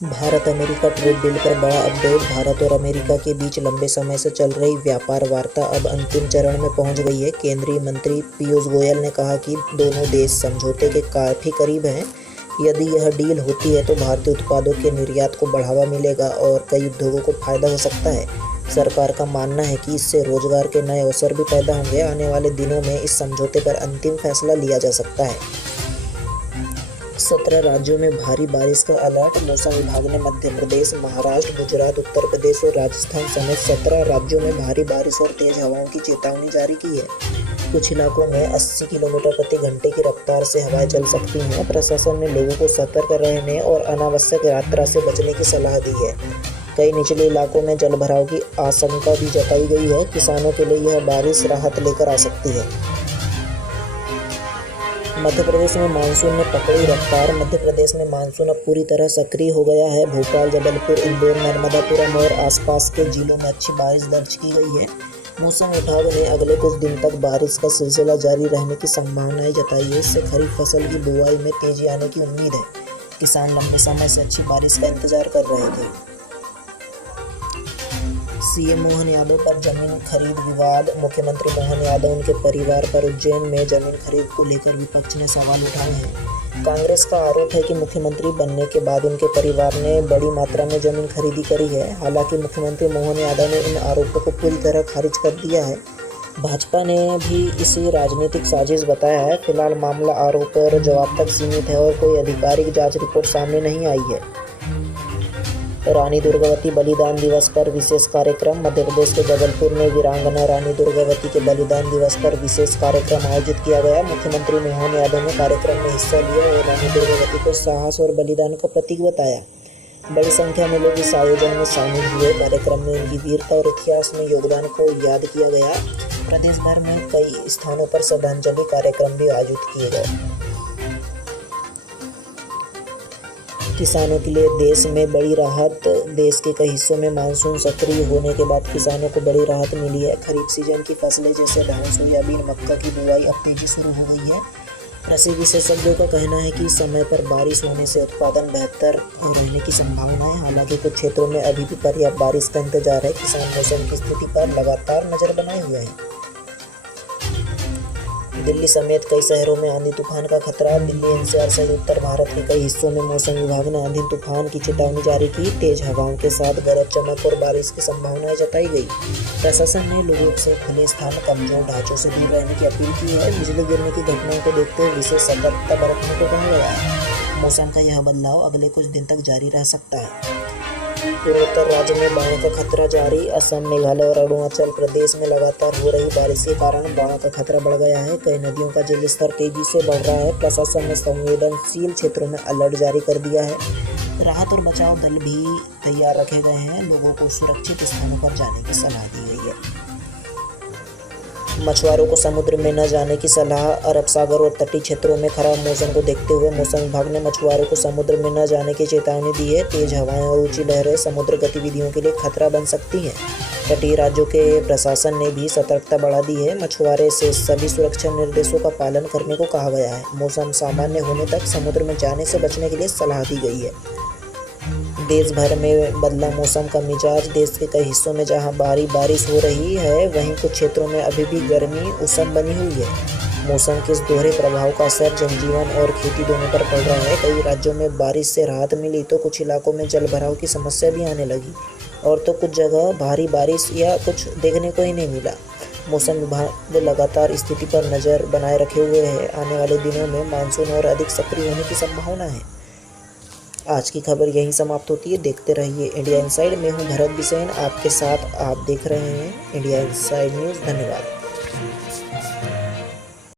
Bharat America trade deal पर बड़ा update. Bharat और अमेरिका के बीच लंबे समय से चल रही व्यापार वार्ता अब अंतिम चरण में पहुंच गई है। केंद्रीय मंत्री पीयूष गोयल ने कहा कि दोनों देश समझौते के काफी करीब हैं। यदि यह डील होती है तो भारतीय उत्पादों के निर्यात को बढ़ावा मिलेगा और कई उद्योगों को फायदा हो सकता है। सरकार का मानना है कि इससे रोजगार के नए अवसर भी पैदा होंगे। आने वाले दिनों में इस समझौते पर अंतिम फैसला लिया जा सकता है। 17 राज्यों में भारी बारिश का अलर्ट। मौसम विभाग ने मध्य प्रदेश, महाराष्ट्र, गुजरात, उत्तर प्रदेश और राजस्थान समेत 17 राज्यों में भारी बारिश और तेज हवाओं की चेतावनी जारी की है। कुछ इलाकों में 80 किलोमीटर प्रति घंटे की रफ्तार से हवाएं चल सकती हैं। प्रशासन ने लोगों को सतर्क रहने और अनावश्यक यात्रा से बचने की सलाह दी है। कई निचले इलाकों में जलभराव की आशंका भी जताई गई है। किसानों के लिए यह बारिश राहत लेकर आ सकती है। मध्य प्रदेश में मानसून ने पकड़ी रफ्तार। मध्य प्रदेश में मानसून अब पूरी तरह सक्रिय हो गया है। भोपाल, जबलपुर, इंदौर, नर्मदापुरम और आसपास के जिलों में अच्छी बारिश दर्ज की गई है। मौसम विभाग ने अगले कुछ दिन तक बारिश का सिलसिला जारी रहने की संभावनाएं जताई है। इससे खरीफ फसल की बुआई में तेजी आने की उम्मीद है। किसान लंबे समय से अच्छी बारिश का इंतजार कर रहे थे। सीएम मोहन यादव पर जमीन खरीद विवाद। मुख्यमंत्री मोहन यादव उनके परिवार पर उज्जैन में जमीन खरीद को लेकर विपक्ष ने सवाल उठाए हैं। कांग्रेस का आरोप है कि मुख्यमंत्री बनने के बाद उनके परिवार ने बड़ी मात्रा में जमीन खरीदी करी है। हालांकि मुख्यमंत्री मोहन यादव ने इन आरोपों को पूरी तरह खारिज कर दिया है। भाजपा ने भी इसे राजनीतिक साजिश बताया है। फिलहाल मामला आरोप और जवाब तक सीमित है और कोई आधिकारिक जांच रिपोर्ट सामने नहीं आई है। रानी दुर्गावती बलिदान दिवस पर विशेष कार्यक्रम। मध्य प्रदेश के जबलपुर में वीरांगना रानी दुर्गावती के बलिदान दिवस पर विशेष कार्यक्रम आयोजित किया गया। मुख्यमंत्री मोहन यादव ने कार्यक्रम में हिस्सा लिया और रानी दुर्गावती को साहस और बलिदान का प्रतीक बताया। बड़ी संख्या में लोग इस आयोजन में शामिल हुए। कार्यक्रम में उनकी वीरता और इतिहास में योगदान को याद किया गया। प्रदेश भर में कई स्थानों पर श्रद्धांजलि कार्यक्रम भी आयोजित किए गए। किसानों के लिए देश में बड़ी राहत। देश के कई हिस्सों में मानसून सक्रिय होने के बाद किसानों को बड़ी राहत मिली है। खरीफ सीजन की फसलें जैसे धान, सोयाबीन, मक्का की बुआई अब तेजी शुरू हो गई है। कृषि विशेषज्ञों का कहना है कि समय पर बारिश होने से उत्पादन बेहतर रहने की संभावना है। हालांकि कुछ क्षेत्रों में अभी भी पर्याप्त बारिश का इंतजार है। किसान मौसम की स्थिति पर लगातार नजर बनाए हुए हैं। दिल्ली समेत कई शहरों में आंधी तूफान का खतरा। दिल्ली, एनसीआर सहित उत्तर भारत के कई हिस्सों में मौसम विभाग ने आंधी तूफान की चेतावनी जारी की। तेज हवाओं के साथ गरज चमक और बारिश की संभावनाएं जताई गई। प्रशासन ने लोगों से खुले स्थान, कमजोर ढांचों से दूर रहने की अपील की है। बिजली गिरने की घटनाओं को देखते हुए विशेष सतर्कता बरतने को कहा गया है। मौसम का यह बदलाव अगले कुछ दिन तक जारी रह सकता है। पूर्वोत्तर राज्य में बाढ़ का खतरा जारी। असम, मेघालय और अरुणाचल प्रदेश में लगातार हो रही बारिश के कारण बाढ़ का खतरा बढ़ गया है। कई नदियों का जलस्तर तेजी से बढ़ रहा है। प्रशासन ने संवेदनशील क्षेत्रों में अलर्ट जारी कर दिया है। राहत और बचाव दल भी तैयार रखे गए हैं। लोगों को सुरक्षित स्थानों पर जाने की सलाह दी गई है। मछुआरों को समुद्र में न जाने की सलाह। अरब सागर और तटीय क्षेत्रों में खराब मौसम को देखते हुए मौसम विभाग ने मछुआरों को समुद्र में न जाने की चेतावनी दी है। तेज हवाएं और ऊंची लहरें समुद्र गतिविधियों के लिए खतरा बन सकती हैं। तटीय राज्यों के प्रशासन ने भी सतर्कता बढ़ा दी है। मछुआरे से सभी सुरक्षा निर्देशों का पालन करने को कहा गया है। मौसम सामान्य होने तक समुद्र में जाने से बचने के लिए सलाह दी गई है। देश भर में बदला मौसम का मिजाज। देश के कई हिस्सों में जहां भारी बारिश हो रही है वहीं कुछ क्षेत्रों में अभी भी गर्मी उष्ण बनी हुई है। मौसम के इस दोहरे प्रभाव का असर जनजीवन और खेती दोनों पर पड़ रहा है। कई राज्यों में बारिश से राहत मिली तो कुछ इलाकों में जलभराव की समस्या भी आने लगी और तो कुछ जगह भारी बारिश या कुछ देखने को ही नहीं मिला। मौसम विभाग लगातार स्थिति पर नज़र बनाए रखे हुए है। आने वाले दिनों में मानसून और अधिक सक्रिय होने की संभावना है। आज की खबर यहीं समाप्त होती है। देखते रहिए इंडिया इनसाइड। मैं हूं भरत बिसेन आपके साथ। आप देख रहे हैं इंडिया इनसाइड न्यूज़। धन्यवाद।